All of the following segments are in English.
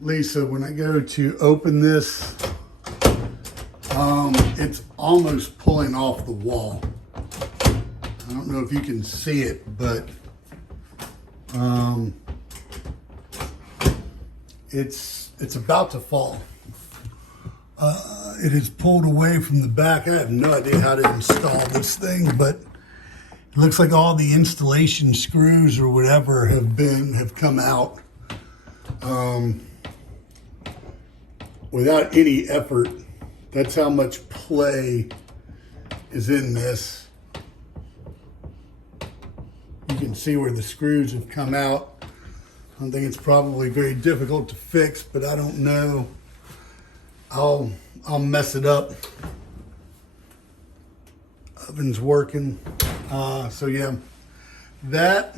Lisa, when I go to open this, it's almost pulling off the wall. I don't know if you can see it, but it's about to fall. It is pulled away from the back. I have no idea how to install this thing, but it looks like all the installation screws or whatever have come out without any effort. That's how much play is in this. You can see where the screws have come out. I don't think it's probably very difficult to fix, but I don't know. I'll mess it up. Oven's working. So yeah, that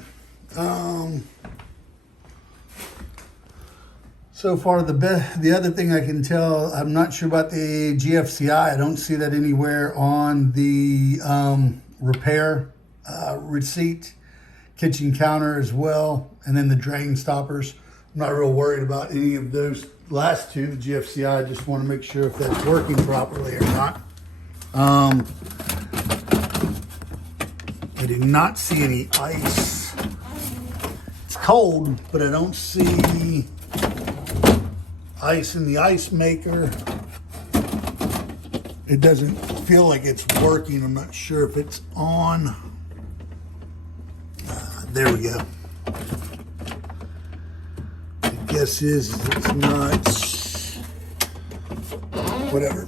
so far the other thing I can tell, I'm not sure about the GFCI. I don't see that anywhere on the repair receipt. Kitchen counter as well, and then the drain stoppers. I'm not real worried about any of those last two, the GFCI. I just want to make sure if that's working properly or not. I did not see any ice. It's cold, but I don't see ice in the ice maker. It doesn't feel like it's working. I'm not sure if it's on. There we go. The guess is it's not. Whatever.